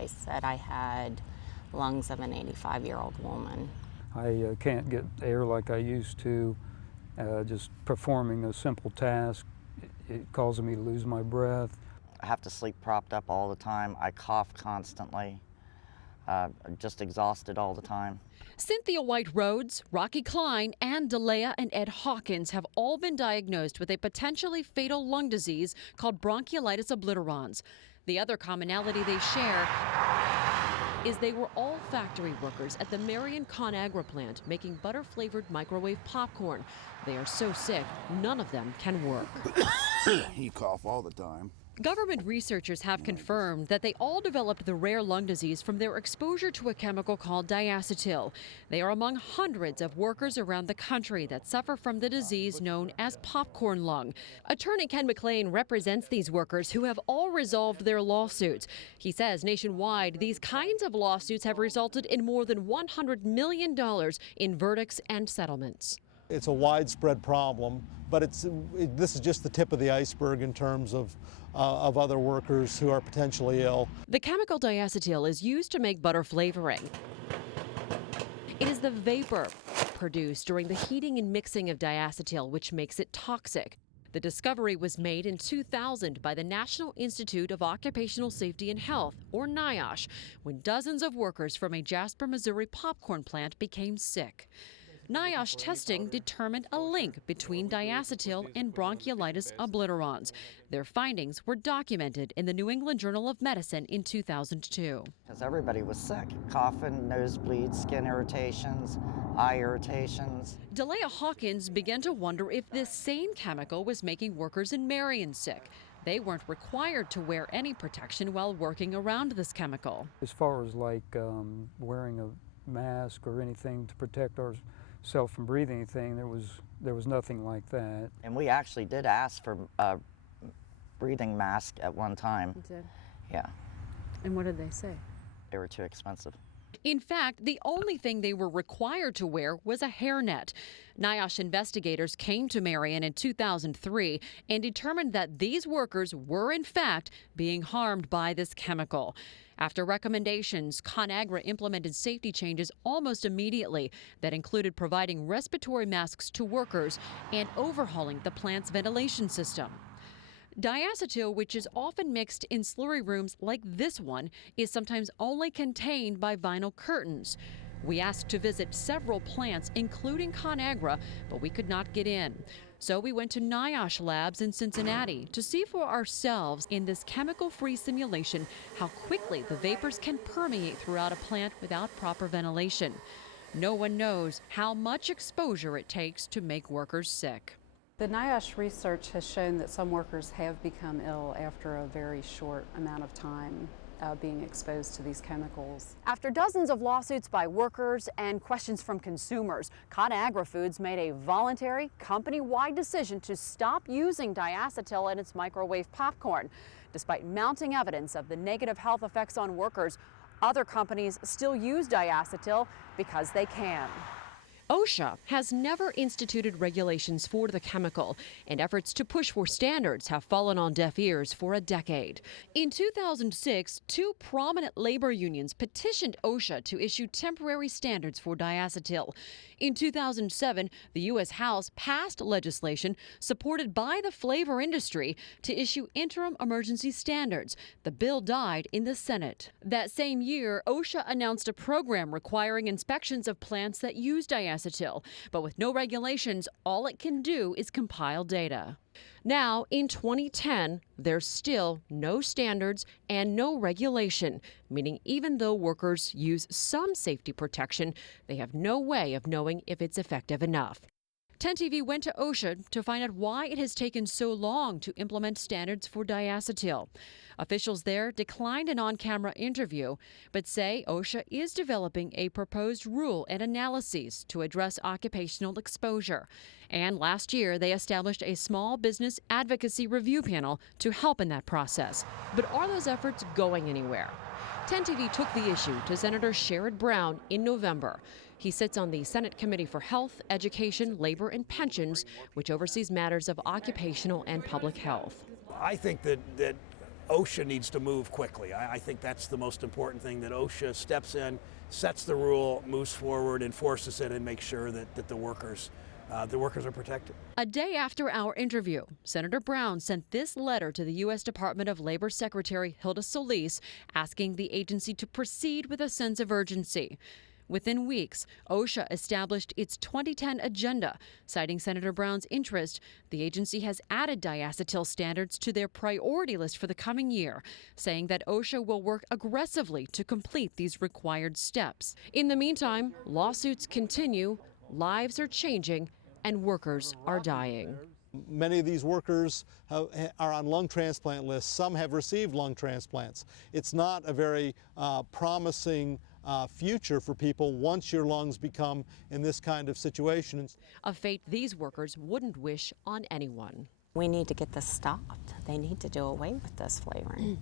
They said I had lungs of an 85-year-old woman. I can't get air like I used to. Just performing a simple task, it causes me to lose my breath. I have to sleep propped up all the time. I cough constantly. Just exhausted all the time. Cynthia White Rhodes, Rocky Klein, and Delea and Ed Hawkins have all been diagnosed with a potentially fatal lung disease called bronchiolitis obliterans. The other commonality they share is they were all factory workers at the Marion ConAgra plant making butter-flavored microwave popcorn. They are so sick, none of them can work. He cough all the time. Government researchers have confirmed that they all developed the rare lung disease from their exposure to a chemical called diacetyl. They are among hundreds of workers around the country that suffer from the disease known as popcorn lung. Attorney Ken McLean represents these workers who have all resolved their lawsuits. He says nationwide, these kinds of lawsuits have resulted in more than $100 million in verdicts and settlements. It's a widespread problem, but this is just the tip of the iceberg in terms of other workers who are potentially ill. The chemical diacetyl is used to make butter flavoring. It is the vapor produced during the heating and mixing of diacetyl which makes it toxic. The discovery was made in 2000 by the National Institute of Occupational Safety and Health, or NIOSH, when dozens of workers from a Jasper, Missouri popcorn plant became sick. NIOSH testing determined a link between diacetyl and bronchiolitis obliterans. Their findings were documented in the New England Journal of Medicine in 2002. Because everybody was sick. Coughing, nosebleeds, skin irritations, eye irritations. Delea Hawkins began to wonder if this same chemical was making workers in Marion sick. They weren't required to wear any protection while working around this chemical. As far as like wearing a mask or anything to protect ourselves from breathing anything, there was nothing like that. And we actually did ask for a breathing mask at one time. You did? Yeah. And what did they say? They were too expensive. In fact, the only thing they were required to wear was a hairnet. NIOSH investigators came to Marion in 2003 and determined that these workers were, in fact, being harmed by this chemical. After recommendations, ConAgra implemented safety changes almost immediately that included providing respiratory masks to workers and overhauling the plant's ventilation system. Diacetyl, which is often mixed in slurry rooms like this one, is sometimes only contained by vinyl curtains. We asked to visit several plants, including ConAgra, but we could not get in. So we went to NIOSH labs in Cincinnati to see for ourselves in this chemical-free simulation how quickly the vapors can permeate throughout a plant without proper ventilation. No one knows how much exposure it takes to make workers sick. The NIOSH research has shown that some workers have become ill after a very short amount of time being exposed to these chemicals. After dozens of lawsuits by workers and questions from consumers, ConAgra Foods made a voluntary, company-wide decision to stop using diacetyl in its microwave popcorn. Despite mounting evidence of the negative health effects on workers, other companies still use diacetyl because they can. OSHA has never instituted regulations for the chemical, and efforts to push for standards have fallen on deaf ears for a decade. In 2006, two prominent labor unions petitioned OSHA to issue temporary standards for diacetyl. In 2007, the U.S. House passed legislation supported by the flavor industry to issue interim emergency standards. The bill died in the Senate. That same year, OSHA announced a program requiring inspections of plants that use diacetyl, but with no regulations, all it can do is compile data. Now, in 2010, there's still no standards and no regulation, meaning even though workers use some safety protection, they have no way of knowing if it's effective enough. 10 TV went to OSHA to find out why it has taken so long to implement standards for diacetyl. Officials there declined an on-camera interview, but say OSHA is developing a proposed rule and analyses to address occupational exposure. And last year, they established a small business advocacy review panel to help in that process. But are those efforts going anywhere? 10 TV took the issue to Senator Sherrod Brown in November. He sits on the Senate Committee for Health, Education, Labor, and Pensions, which oversees matters of occupational and public health. I think that OSHA needs to move quickly. I think that's the most important thing, that OSHA steps in, sets the rule, moves forward, enforces it, and makes sure that the workers are protected. A day after our interview, Senator Brown sent this letter to the U.S. Department of Labor Secretary Hilda Solis, asking the agency to proceed with a sense of urgency. Within weeks, OSHA established its 2010 agenda. Citing Senator Brown's interest, the agency has added diacetyl standards to their priority list for the coming year, saying that OSHA will work aggressively to complete these required steps. In the meantime, lawsuits continue, lives are changing, and workers are dying. Many of these workers are on lung transplant lists. Some have received lung transplants. It's not a very promising future for people once your lungs become in this kind of situation. A fate these workers wouldn't wish on anyone. We need to get this stopped. They need to do away with this flavoring.